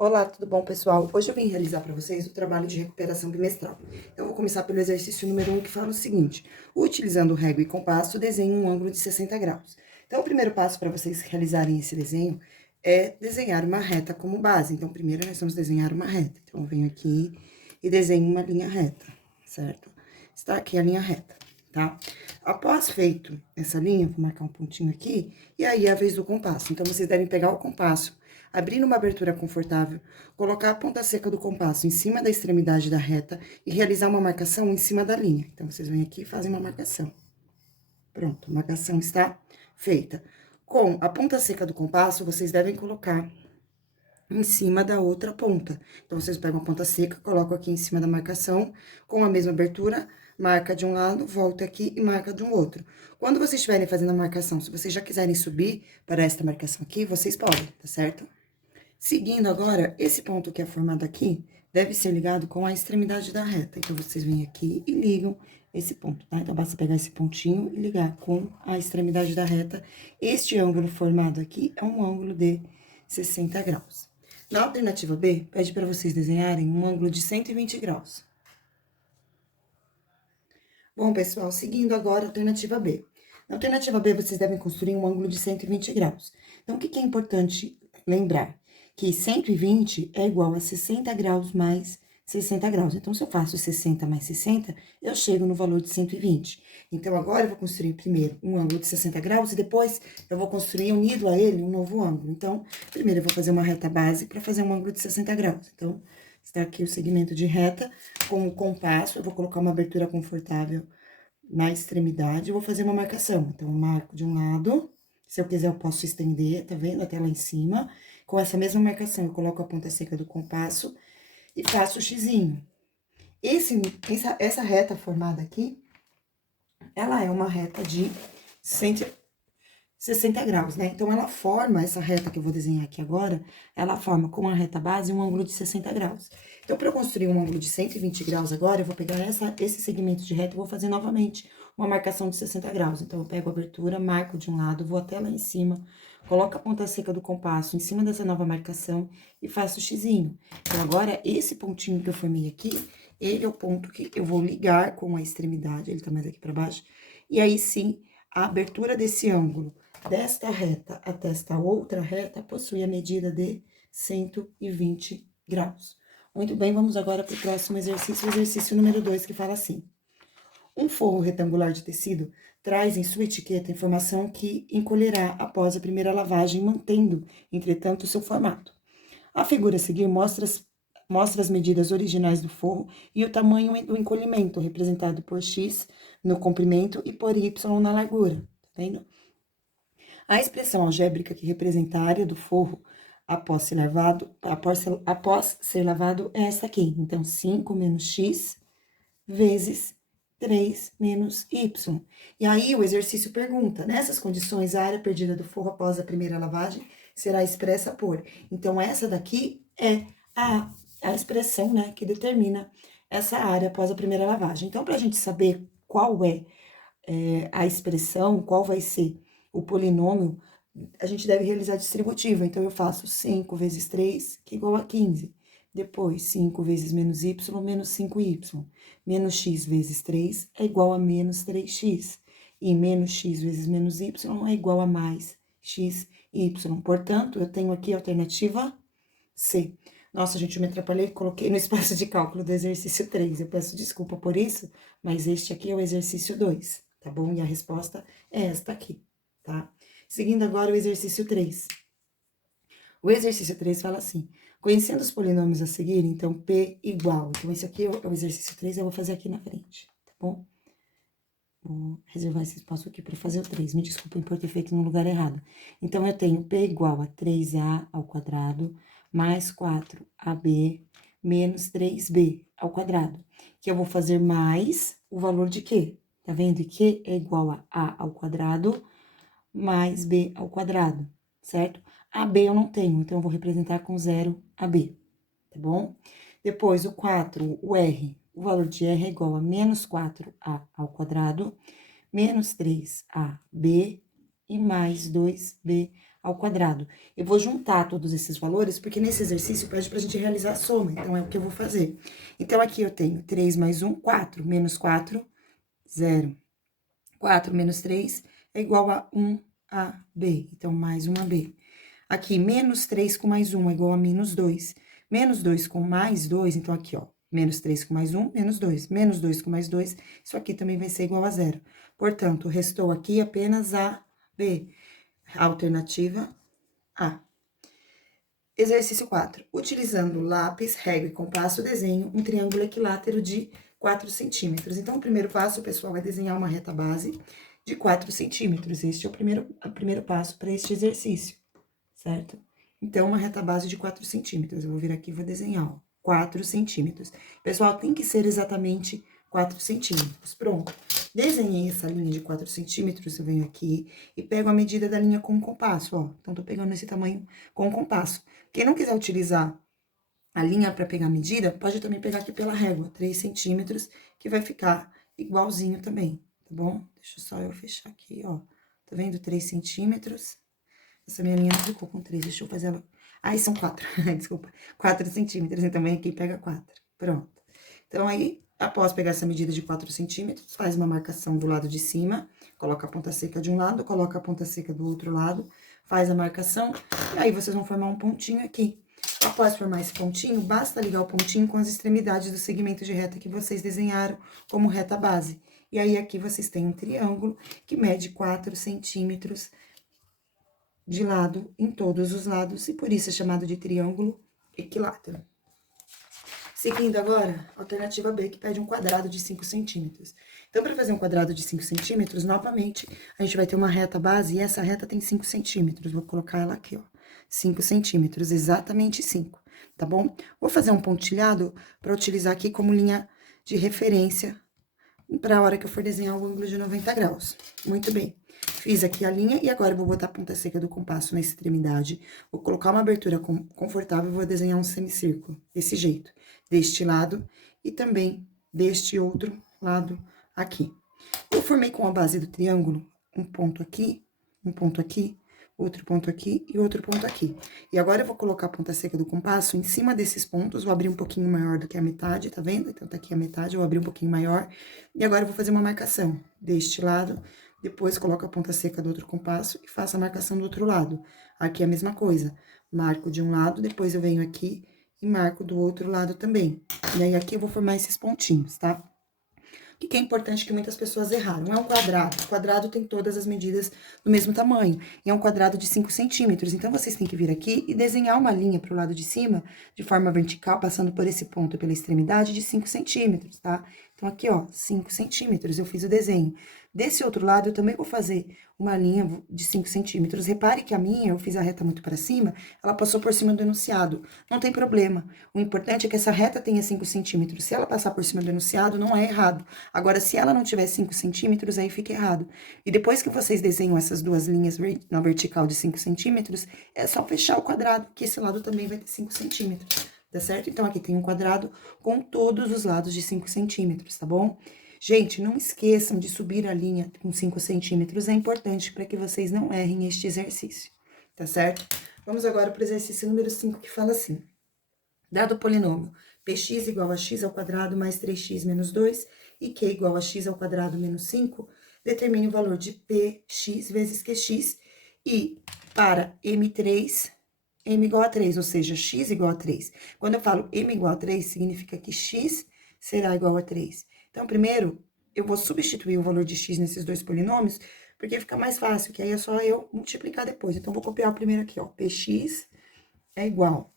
Olá, tudo bom, pessoal? Hoje eu vim realizar para vocês o trabalho de recuperação bimestral. Eu vou começar pelo exercício número 1, que fala o seguinte: utilizando régua e compasso, desenhe um ângulo de 60 graus. Então, o primeiro passo para vocês realizarem esse desenho é desenhar uma reta como base. Então, primeiro nós vamos desenhar uma reta. Então, eu venho aqui e desenho uma linha reta, certo? Está aqui a linha reta, tá? Após feito essa linha, vou marcar um pontinho aqui, e aí é a vez do compasso. Então, vocês devem pegar o compasso, abrir numa abertura confortável, colocar a ponta seca do compasso em cima da extremidade da reta e realizar uma marcação em cima da linha. Então, vocês vêm aqui e fazem uma marcação. Pronto, a marcação está feita. Com a ponta seca do compasso, vocês devem colocar em cima da outra ponta. Então, vocês pegam a ponta seca, colocam aqui em cima da marcação, com a mesma abertura, marca de um lado, volta aqui e marca de um outro. Quando vocês estiverem fazendo a marcação, se vocês já quiserem subir para esta marcação aqui, vocês podem, tá certo? Seguindo agora, esse ponto que é formado aqui, deve ser ligado com a extremidade da reta. Então, vocês vêm aqui e ligam esse ponto, tá? Então, basta pegar esse pontinho e ligar com a extremidade da reta. Este ângulo formado aqui é um ângulo de 60 graus. Na alternativa B, pede para vocês desenharem um ângulo de 120 graus. Bom, pessoal, seguindo agora a alternativa B. Na alternativa B, vocês devem construir um ângulo de 120 graus. Então, o que é importante lembrar? Que 120 é igual a 60 graus mais 60 graus. Então, se eu faço 60 mais 60, eu chego no valor de 120. Então, agora eu vou construir primeiro um ângulo de 60 graus e depois eu vou construir, unido a ele, um novo ângulo. Então, primeiro eu vou fazer uma reta base para fazer um ângulo de 60 graus. Então, está aqui o segmento de reta com o compasso. Eu vou colocar uma abertura confortável na extremidade, eu vou fazer uma marcação. Então, eu marco de um lado, se eu quiser eu posso estender, tá vendo? Até lá em cima. Com essa mesma marcação, eu coloco a ponta seca do compasso e faço o xizinho. Essa reta formada aqui, ela é uma reta de 160 graus, né? Então, ela forma, essa reta que eu vou desenhar aqui agora, ela forma com a reta base um ângulo de 60 graus. Então, para eu construir um ângulo de 120 graus agora, eu vou pegar esse segmento de reta e vou fazer novamente uma marcação de 60 graus. Então, eu pego a abertura, marco de um lado, vou até lá em cima, coloco a ponta seca do compasso em cima dessa nova marcação e faço o xizinho. Então, agora, esse pontinho que eu formei aqui, ele é o ponto que eu vou ligar com a extremidade, ele tá mais aqui para baixo, e aí sim, a abertura desse ângulo desta reta até esta outra reta possui a medida de 120 graus. Muito bem, vamos agora para o próximo exercício, o exercício número 2, que fala assim: um forro retangular de tecido traz em sua etiqueta informação que encolherá após a primeira lavagem, mantendo, entretanto, seu formato. A figura a seguir mostra as medidas originais do forro e o tamanho do encolhimento, representado por X no comprimento e por Y na largura, tá vendo? A expressão algébrica que representa a área do forro após ser lavado é essa aqui. Então, 5 menos x vezes 3 menos y. E aí, o exercício pergunta, nessas condições, a área perdida do forro após a primeira lavagem será expressa por... Então, essa daqui é a expressão, né, que determina essa área após a primeira lavagem. Então, para a gente saber qual é a expressão, qual vai ser o polinômio, a gente deve realizar distributiva. Então, eu faço 5 vezes 3, que é igual a 15. Depois, 5 vezes menos y, menos 5y. Menos x vezes 3 é igual a menos 3x. E menos x vezes menos y é igual a mais x, y. Portanto, eu tenho aqui a alternativa C. Nossa, gente, eu me atrapalhei, coloquei no espaço de cálculo do exercício 3. Eu peço desculpa por isso, mas este aqui é o exercício 2, tá bom? E a resposta é esta aqui, tá? Seguindo agora o exercício 3. O exercício 3 fala assim: conhecendo os polinômios a seguir, então P igual. Então, esse aqui é o exercício 3, eu vou fazer aqui na frente, tá bom? Vou reservar esse espaço aqui para fazer o 3. Me desculpem por ter feito no lugar errado. Então, eu tenho P igual a 3A ao quadrado mais 4AB menos 3B ao quadrado. Que eu vou fazer mais o valor de Q. Tá vendo? E Q é igual a ao quadrado mais B ao quadrado, certo? AB eu não tenho, então eu vou representar com 0 AB, tá bom? Depois, o 4, o R, o valor de R é igual a menos 4A ao quadrado, menos 3AB e mais 2B ao quadrado. Eu vou juntar todos esses valores, porque nesse exercício pede pra gente realizar a soma, então é o que eu vou fazer. Então, aqui eu tenho 3 mais 1, 4, menos 4, 0. 4 menos 3 é igual a 1AB, então, mais 1AB. Aqui, menos 3 com mais 1 é igual a menos 2. Menos 2 com mais 2, então, aqui, ó, menos 3 com mais 1, menos 2. Menos 2 com mais 2, isso aqui também vai ser igual a 0. Portanto, restou aqui apenas a B. Alternativa A. Exercício 4. Utilizando lápis, régua e compasso, desenho um triângulo equilátero de 4 centímetros. Então, o primeiro passo, o pessoal vai desenhar uma reta base de 4 centímetros. Este é o primeiro passo para este exercício, certo? Então, uma reta base de 4 centímetros. Eu vou vir aqui e vou desenhar, ó, 4 centímetros. Pessoal, tem que ser exatamente 4 centímetros. Pronto. Desenhei essa linha de 4 centímetros, eu venho aqui e pego a medida da linha com o compasso, ó. Então, tô pegando esse tamanho com o compasso. Quem não quiser utilizar a linha para pegar a medida, pode também pegar aqui pela régua, 3 centímetros, que vai ficar igualzinho também, tá bom? Deixa só eu fechar aqui, ó. Tá vendo? 3 centímetros. Essa minha linha não ficou com 3, deixa eu fazer ela... Aí são 4, desculpa. 4 centímetros, então vem aqui e pega 4. Pronto. Então, aí, após pegar essa medida de 4 centímetros, faz uma marcação do lado de cima, coloca a ponta seca de um lado, coloca a ponta seca do outro lado, faz a marcação, e aí vocês vão formar um pontinho aqui. Após formar esse pontinho, basta ligar o pontinho com as extremidades do segmento de reta que vocês desenharam como reta base. E aí, aqui vocês têm um triângulo que mede 4 centímetros de lado em todos os lados, e por isso é chamado de triângulo equilátero. Seguindo agora, alternativa B, que pede um quadrado de 5 centímetros. Então, para fazer um quadrado de 5 centímetros, novamente, a gente vai ter uma reta base, e essa reta tem 5 centímetros. Vou colocar ela aqui, ó, 5 centímetros, exatamente 5, tá bom? Vou fazer um pontilhado para utilizar aqui como linha de referência para a hora que eu for desenhar o ângulo de 90 graus. Muito bem. Fiz aqui a linha e agora eu vou botar a ponta seca do compasso na extremidade. Vou colocar uma abertura confortável e vou desenhar um semicírculo, desse jeito. Deste lado e também deste outro lado aqui. Eu formei com a base do triângulo um ponto aqui, outro ponto aqui e outro ponto aqui. E agora eu vou colocar a ponta seca do compasso em cima desses pontos, vou abrir um pouquinho maior do que a metade, tá vendo? Então, tá aqui a metade, eu vou abrir um pouquinho maior. E agora eu vou fazer uma marcação deste lado, depois coloco a ponta seca do outro compasso e faço a marcação do outro lado. Aqui é a mesma coisa, marco de um lado, depois eu venho aqui e marco do outro lado também. E aí, aqui eu vou formar esses pontinhos, tá? O que é importante que muitas pessoas erraram? É um quadrado. O quadrado tem todas as medidas do mesmo tamanho. E é um quadrado de 5 centímetros. Então, vocês têm que vir aqui e desenhar uma linha para o lado de cima, de forma vertical, passando por esse ponto, pela extremidade, de 5 centímetros, tá? Então, aqui, ó, 5 centímetros, eu fiz o desenho. Desse outro lado, eu também vou fazer uma linha de 5 centímetros. Repare que a minha, eu fiz a reta muito para cima, ela passou por cima do enunciado. Não tem problema. O importante é que essa reta tenha 5 centímetros. Se ela passar por cima do enunciado, não é errado. Agora, se ela não tiver 5 centímetros, aí fica errado. E depois que vocês desenham essas duas linhas na vertical de 5 centímetros, é só fechar o quadrado, que esse lado também vai ter 5 centímetros. Tá certo? Então, aqui tem um quadrado com todos os lados de 5 centímetros, tá bom? Gente, não esqueçam de subir a linha com 5 centímetros, é importante para que vocês não errem este exercício, tá certo? Vamos agora para o exercício número 5, que fala assim: dado o polinômio px igual a x ao quadrado mais 3x menos 2 e q igual a x ao quadrado menos 5, determine o valor de px vezes qx e para m3, m igual a 3, ou seja, x igual a 3. Quando eu falo m igual a 3, significa que x será igual a 3. Então, primeiro, eu vou substituir o valor de x nesses dois polinômios, porque fica mais fácil, que aí é só eu multiplicar depois. Então, vou copiar o primeiro aqui, ó. Px é igual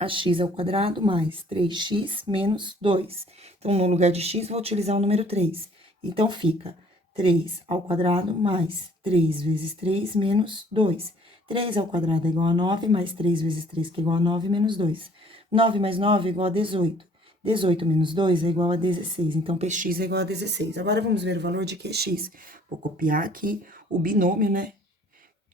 a x ao quadrado mais 3x menos 2. Então, no lugar de x, vou utilizar o número 3. Então, fica 3 ao quadrado mais 3 vezes 3 menos 2. 3 ao quadrado é igual a 9, mais 3 vezes 3, que é igual a 9, menos 2. 9 mais 9 é igual a 18. 18 menos 2 é igual a 16. Então, px é igual a 16. Agora, vamos ver o valor de qx. Vou copiar aqui o binômio, né?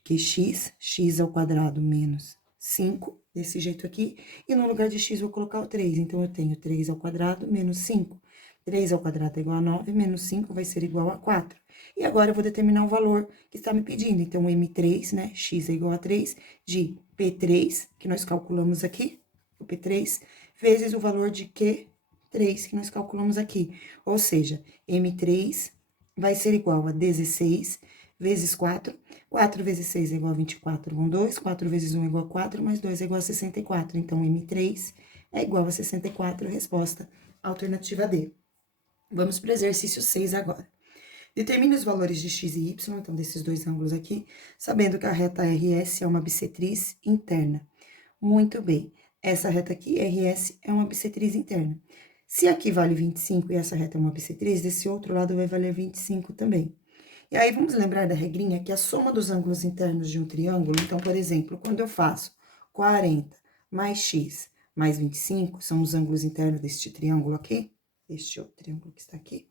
Qx, x ao quadrado menos 5, desse jeito aqui. E no lugar de x, vou colocar o 3. Então, eu tenho 3 ao quadrado menos 5. 3 ao quadrado é igual a 9, menos 5 vai ser igual a 4. E agora, eu vou determinar o valor que está me pedindo. Então, M3, né, x é igual a 3, de P3, que nós calculamos aqui, o P3, vezes o valor de Q3, que nós calculamos aqui. Ou seja, M3 vai ser igual a 16 vezes 4. 4 vezes 6 é igual a 24, vão 2. 4 vezes 1 é igual a 4, mais 2 é igual a 64. Então, M3 é igual a 64, resposta alternativa D. Vamos para o exercício 6 agora. Determine os valores de x e y, então, desses dois ângulos aqui, sabendo que a reta RS é uma bissetriz interna. Muito bem. Essa reta aqui, RS, é uma bissetriz interna. Se aqui vale 25 e essa reta é uma bissetriz, desse outro lado vai valer 25 também. E aí, vamos lembrar da regrinha que a soma dos ângulos internos de um triângulo, então, por exemplo, quando eu faço 40 mais x mais 25, são os ângulos internos deste triângulo aqui, este outro triângulo que está aqui,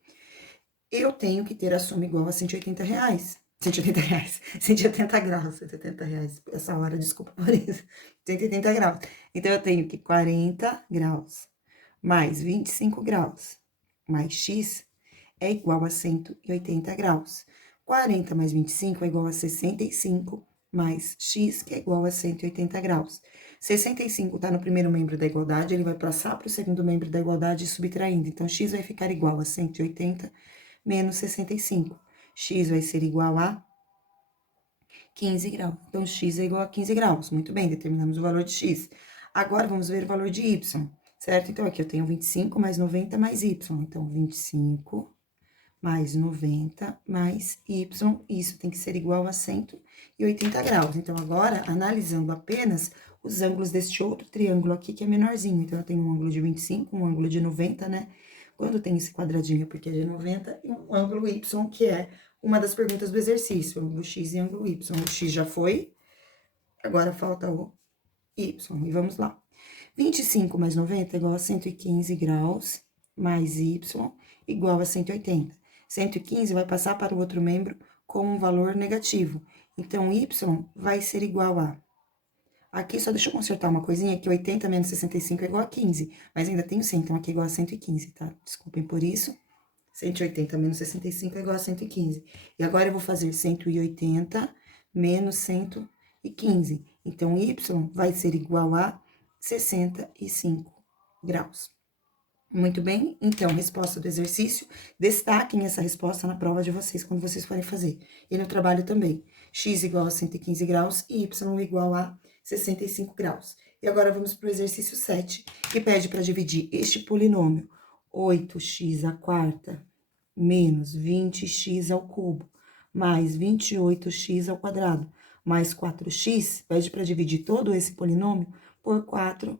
eu tenho que ter a soma igual a 180 reais. 180 reais, 180 graus, 180 reais, essa hora, desculpa por isso, 180 graus. Então, eu tenho que 40 graus mais 25 graus mais x é igual a 180 graus. 40 mais 25 é igual a 65 mais x, que é igual a 180 graus. 65 está no primeiro membro da igualdade, ele vai passar para o segundo membro da igualdade subtraindo. Então, x vai ficar igual a 180 menos 65. X vai ser igual a 15 graus. Então, x é igual a 15 graus. Muito bem, determinamos o valor de x. Agora, vamos ver o valor de y, certo? Então, aqui eu tenho 25 mais 90 mais y. Então, 25 mais 90 mais y, isso tem que ser igual a 180 graus. Então, agora, analisando apenas os ângulos deste outro triângulo aqui, que é menorzinho. Então, eu tenho um ângulo de 25, um ângulo de 90, né? Quando tem esse quadradinho é porque é de 90, e um ângulo y, que é uma das perguntas do exercício, ângulo x e ângulo y. O x já foi, agora falta o y. E vamos lá. 25 mais 90 é igual a 115 graus, mais y, igual a 180. 115 vai passar para o outro membro com um valor negativo. Então, y vai ser igual a... Aqui, só deixa eu consertar uma coisinha, que 80 menos 65 é igual a 15, mas ainda tem o 100, então aqui é igual a 115, tá? Desculpem por isso. 180 menos 65 é igual a 115. E agora, eu vou fazer 180 menos 115. Então, y vai ser igual a 65 graus. Muito bem, então, resposta do exercício, destaquem essa resposta na prova de vocês, quando vocês forem fazer. E no trabalho também, x igual a 115 graus e y igual a 65 graus. E agora, vamos para o exercício 7, que pede para dividir este polinômio, 8x à quarta menos 20x ao cubo, mais 28x ao quadrado, mais 4x, pede para dividir todo esse polinômio por 4x.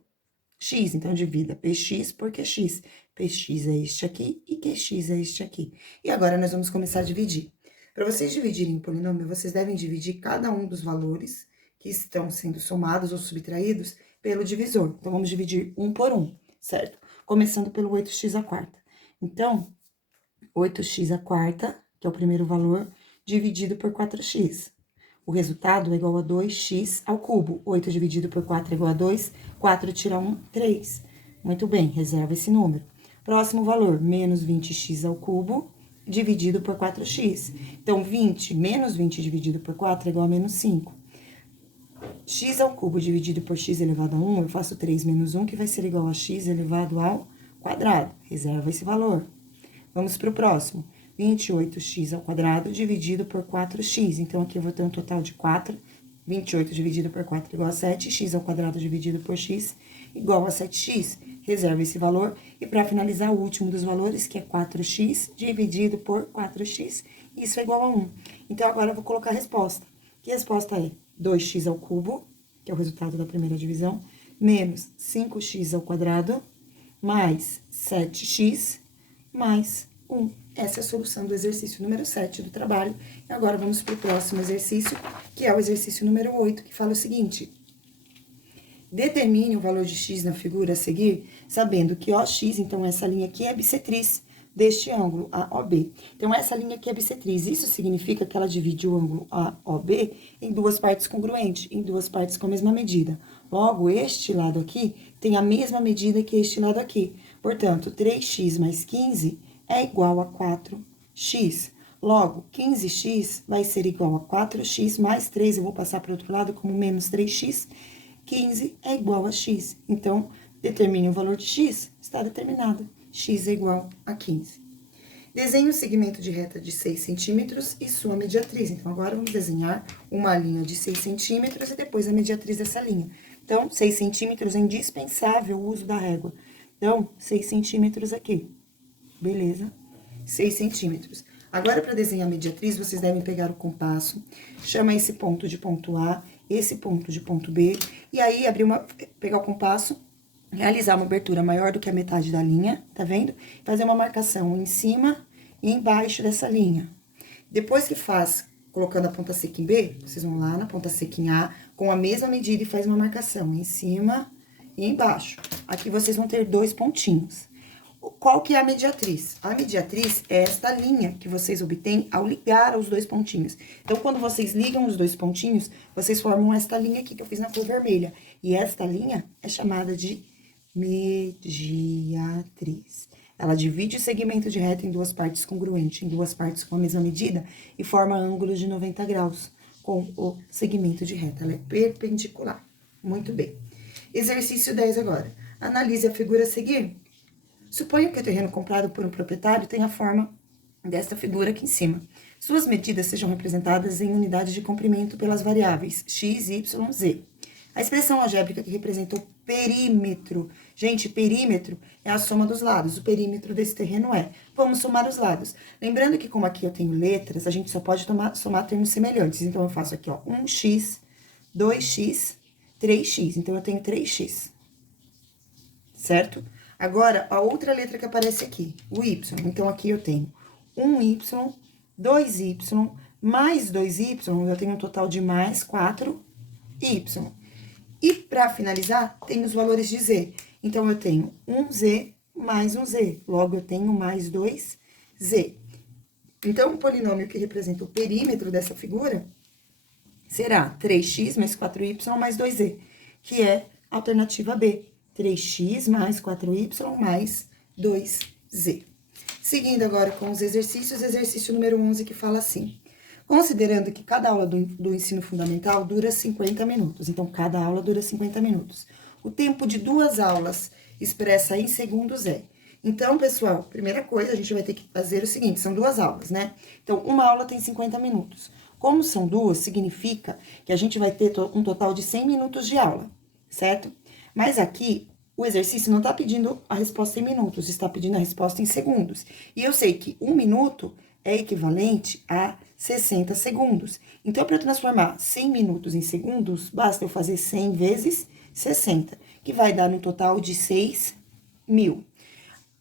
Então, divida px por qx. Px é este aqui e qx é este aqui. E agora, nós vamos começar a dividir. Para vocês dividirem o polínômio, vocês devem dividir cada um dos valores que estão sendo somados ou subtraídos pelo divisor. Então, vamos dividir um por um, certo? Começando pelo 8x à quarta. Então, 8x à quarta, que é o primeiro valor, dividido por 4x. O resultado é igual a 2x ao cubo. 8 dividido por 4 é igual a 2. 4 tira 1, 3. Muito bem, reserva esse número. Próximo valor, menos 20x ao cubo, dividido por 4x. Então, 20 menos 20 dividido por 4 é igual a menos 5. X ao cubo dividido por x elevado a 1, eu faço 3 menos 1, que vai ser igual a x elevado ao quadrado. Reserva esse valor. Vamos para o próximo. 28x ao quadrado dividido por 4x. Então, aqui eu vou ter um total de 4. 28 dividido por 4 igual a 7. X ao quadrado dividido por x igual a 7x. Reserva esse valor. E para finalizar, o último dos valores, que é 4x dividido por 4x. Isso é igual a 1. Então, agora eu vou colocar a resposta. Que resposta é 2x ao cubo, que é o resultado da primeira divisão, menos 5x ao quadrado, mais 7x, mais 1. Essa é a solução do exercício número 7 do trabalho. E agora, vamos para o próximo exercício, que é o exercício número 8, que fala o seguinte. Determine o valor de x na figura a seguir, sabendo que OX, então, essa linha aqui é bissetriz deste ângulo AOB. Então, essa linha aqui é bissetriz. Isso significa que ela divide o ângulo AOB em duas partes congruentes, em duas partes com a mesma medida. Logo, este lado aqui tem a mesma medida que este lado aqui. Portanto, 3x mais 15 é igual a 4x. Logo, 15x vai ser igual a 4x mais 3, eu vou passar para o outro lado como menos 3x. 15 é igual a x. Então, determine o valor de x, está determinado. X é igual a 15. Desenhe o segmento de reta de 6 centímetros e sua mediatriz. Então, agora vamos desenhar uma linha de 6 centímetros e depois a mediatriz dessa linha. Então, 6 centímetros é indispensável o uso da régua. Então, 6 centímetros aqui. Beleza? 6 centímetros. Agora, para desenhar a mediatriz, vocês devem pegar o compasso, chama esse ponto de ponto A, esse ponto de ponto B, e aí pegar o compasso, realizar uma abertura maior do que a metade da linha, tá vendo? Fazer uma marcação em cima e embaixo dessa linha. Depois que faz, colocando a ponta seca em B, vocês vão lá na ponta seca em A, com a mesma medida e faz uma marcação em cima e embaixo. Aqui vocês vão ter 2 pontinhos. Qual que é a mediatriz? A mediatriz é esta linha que vocês obtêm ao ligar os 2 pontinhos. Então, quando vocês ligam os 2 pontinhos, vocês formam esta linha aqui que eu fiz na cor vermelha. E esta linha é chamada de mediatriz. Ela divide o segmento de reta em 2 partes congruentes, em 2 partes com a mesma medida, e forma ângulos de 90 graus com o segmento de reta. Ela é perpendicular. Muito bem. Exercício 10 agora. Analise a figura a seguir. Suponha que o terreno comprado por um proprietário tenha a forma desta figura aqui em cima. Suas medidas sejam representadas em unidades de comprimento pelas variáveis x, y, z. A expressão algébrica que representa o perímetro. Gente, perímetro é a soma dos lados. O perímetro desse terreno é. Vamos somar os lados. Lembrando que como aqui eu tenho letras, a gente só pode somar termos semelhantes. Então, eu faço aqui, ó, 1x, 2x, 3x. Então, eu tenho 3x. Certo? Agora, a outra letra que aparece aqui, o y. Então, aqui eu tenho 1y, 2y, mais 2y, eu tenho um total de mais 4y. E, para finalizar, tem os valores de z. Então, eu tenho 1z mais 1z. Logo, eu tenho mais 2z. Então, o polinômio que representa o perímetro dessa figura será 3x mais 4y mais 2z, que é a alternativa B. 3x mais 4y mais 2z. Seguindo agora com os exercícios, exercício número 11, que fala assim: considerando que cada aula do ensino fundamental dura 50 minutos, então, cada aula dura 50 minutos. O tempo de 2 aulas expressa em segundos é. Então, pessoal, primeira coisa, a gente vai ter que fazer o seguinte, são 2 aulas, né? Então, uma aula tem 50 minutos. Como são 2, significa que a gente vai ter um total de 100 minutos de aula, certo? Mas aqui, o exercício não está pedindo a resposta em minutos, está pedindo a resposta em segundos. E eu sei que 1 minuto é equivalente a 60 segundos. Então, para eu transformar 100 minutos em segundos, basta eu fazer 100 vezes 60, que vai dar um total de 6.000.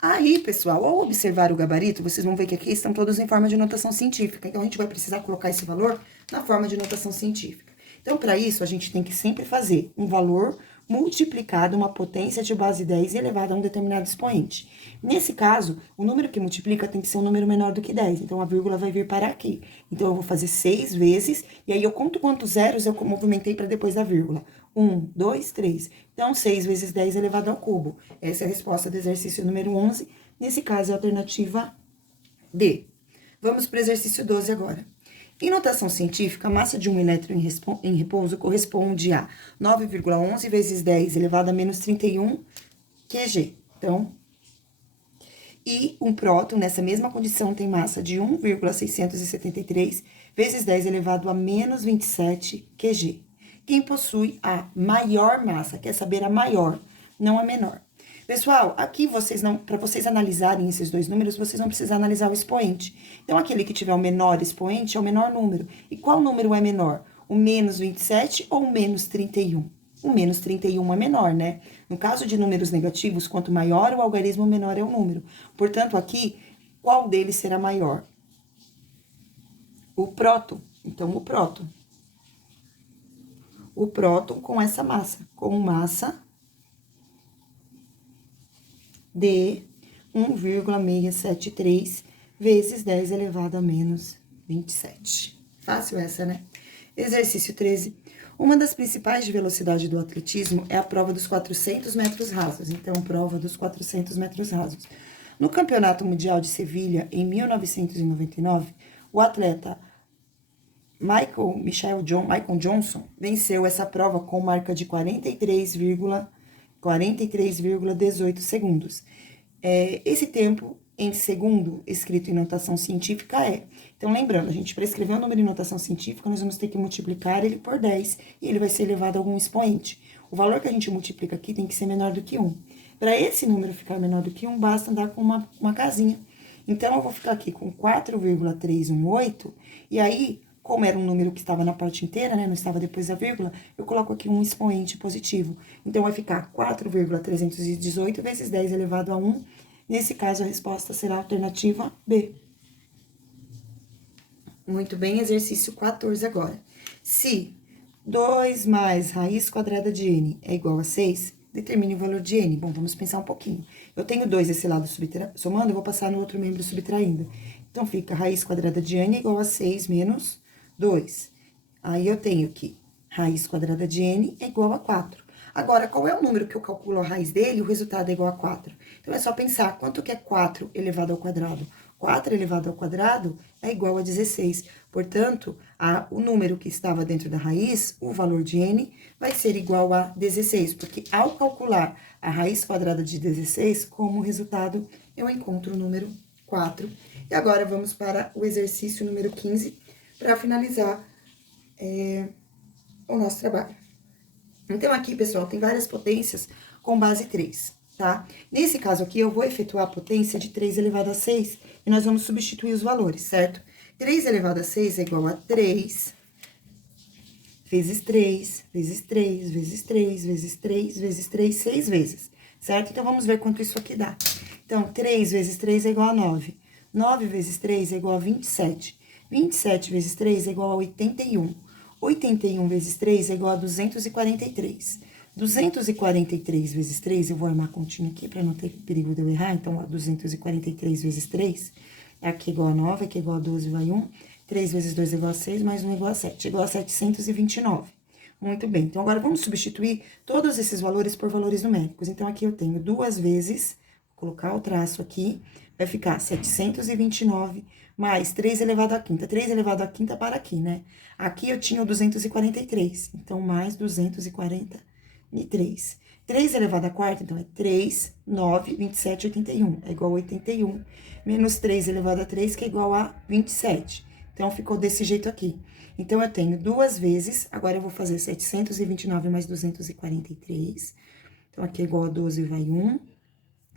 Aí, pessoal, ao observar o gabarito, vocês vão ver que aqui estão todos em forma de notação científica. Então, a gente vai precisar colocar esse valor na forma de notação científica. Então, para isso, a gente tem que sempre fazer um valor multiplicado, uma potência de base 10 elevada a um determinado expoente. Nesse caso, o número que multiplica tem que ser um número menor do que 10. Então, a vírgula vai vir para aqui. Então, eu vou fazer 6 vezes, e aí eu conto quantos zeros eu movimentei para depois da vírgula. 1, 2, 3. Então, 6 vezes 10 elevado ao cubo. Essa é a resposta do exercício número 11. Nesse caso, é a alternativa D. Vamos para o exercício 12 agora. Em notação científica, a massa de um elétron em repouso corresponde a 9,11 vezes 10 elevado a menos 31 kg. Então, e um próton, nessa mesma condição, tem massa de 1,673 vezes 10 elevado a menos 27 kg. Quem possui a maior massa, quer saber a maior, não a menor. Pessoal, aqui para vocês analisarem esses 2 números, vocês vão precisar analisar o expoente. Então, aquele que tiver o menor expoente é o menor número. E qual número é menor? O menos 27 ou o menos 31? O menos 31 é menor, né? No caso de números negativos, quanto maior o algarismo, menor é o número. Portanto, aqui, qual deles será maior? O próton. Então, o próton. O próton com essa massa, com massa de 1,673 vezes 10 elevado a menos 27. Fácil essa, né? Exercício 13. Uma das principais de velocidade do atletismo é a prova dos 400 metros rasos. Então, prova dos 400 metros rasos. No Campeonato Mundial de Sevilha, em 1999, o atleta Michael Johnson venceu essa prova com marca de 43,18 segundos. Esse tempo em segundo, escrito em notação científica, é. Então, lembrando, a gente, para escrever um número em notação científica, nós vamos ter que multiplicar ele por 10 e ele vai ser elevado a algum expoente. O valor que a gente multiplica aqui tem que ser menor do que 1. Para esse número ficar menor do que 1, basta andar com uma casinha. Então, eu vou ficar aqui com 4,318, e aí, como era um número que estava na parte inteira, né, não estava depois da vírgula, eu coloco aqui um expoente positivo. Então, vai ficar 4,318 vezes 10 elevado a 1. Nesse caso, a resposta será a alternativa B. Muito bem, exercício 14 agora. Se 2 mais raiz quadrada de n é igual a 6, determine o valor de n. Bom, vamos pensar um pouquinho. Eu tenho 2 desse lado somando, eu vou passar no outro membro subtraindo. Então, fica raiz quadrada de n igual a 6 menos 2. Aí, eu tenho que raiz quadrada de n é igual a 4. Agora, qual é o número que eu calculo a raiz dele e o resultado é igual a 4? Então, é só pensar, quanto que é 4 elevado ao quadrado? 4 elevado ao quadrado é igual a 16. Portanto, o número que estava dentro da raiz, o valor de n, vai ser igual a 16. Porque, ao calcular a raiz quadrada de 16, como resultado, eu encontro o número 4. E agora, vamos para o exercício número 15, para finalizar o nosso trabalho. Então, aqui, pessoal, tem várias potências com base 3, tá? Nesse caso aqui, eu vou efetuar a potência de 3 elevado a 6 e nós vamos substituir os valores, certo? 3 elevado a 6 é igual a 3 vezes 3, vezes 3, vezes 3, vezes 3, vezes 3, 6 vezes, certo? Então, vamos ver quanto isso aqui dá. Então, 3 vezes 3 é igual a 9. 9 vezes 3 é igual a 27. 27 vezes 3 é igual a 81. 81 vezes 3 é igual a 243. 243 vezes 3, eu vou armar a continha aqui para não ter perigo de eu errar. Então, ó, 243 vezes 3, aqui é igual a 9, aqui é igual a 12, vai 1. 3 vezes 2 é igual a 6, mais 1 é igual a 7. Igual a 729. Muito bem. Então, agora vamos substituir todos esses valores por valores numéricos. Então, aqui eu tenho 2 vezes, vou colocar o traço aqui, vai ficar 729 mais 3 elevado à quinta. 3 elevado à quinta para aqui, né? Aqui eu tinha o 243, então, mais 243. 3 elevado à quarta, então, é 3, 9, 27, 81. É igual a 81. Menos 3 elevado a 3, que é igual a 27. Então, ficou desse jeito aqui. Então, eu tenho 2 vezes, agora eu vou fazer 729 mais 243. Então, aqui é igual a 12, vai 1.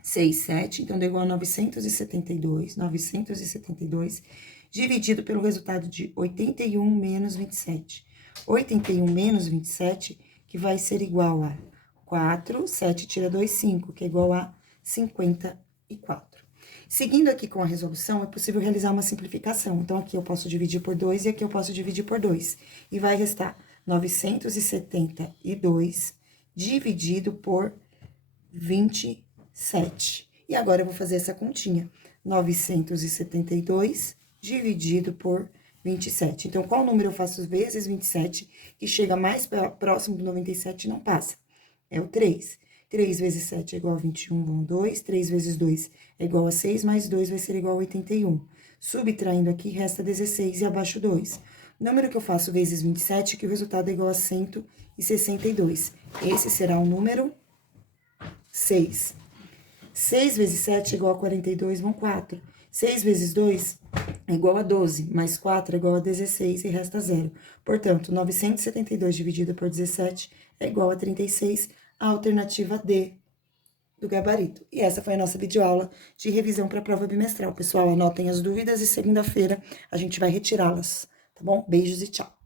6, 7, então deu igual a 972, dividido pelo resultado de 81 menos 27. 81 menos 27, que vai ser igual a 4, 7 tira 2, 5, que é igual a 54. Seguindo aqui com a resolução, é possível realizar uma simplificação. Então, aqui eu posso dividir por 2 e aqui eu posso dividir por 2. E vai restar 972 dividido por 27. E agora, eu vou fazer essa continha. 972 dividido por 27. Então, qual número eu faço vezes 27, que chega mais próximo do 97 e não passa? É o 3. 3 vezes 7 é igual a 21, vão 2. 3 vezes 2 é igual a 6, mais 2 vai ser igual a 81. Subtraindo aqui, resta 16 e abaixo 2. O número que eu faço vezes 27, que o resultado é igual a 162. Esse será o número 6. 6 vezes 7 é igual a 42, vão 4. 6 vezes 2 é igual a 12, mais 4 é igual a 16 e resta 0. Portanto, 972 dividido por 17 é igual a 36, a alternativa D do gabarito. E essa foi a nossa videoaula de revisão para a prova bimestral. Pessoal, anotem as dúvidas e segunda-feira a gente vai retirá-las, tá bom? Beijos e tchau!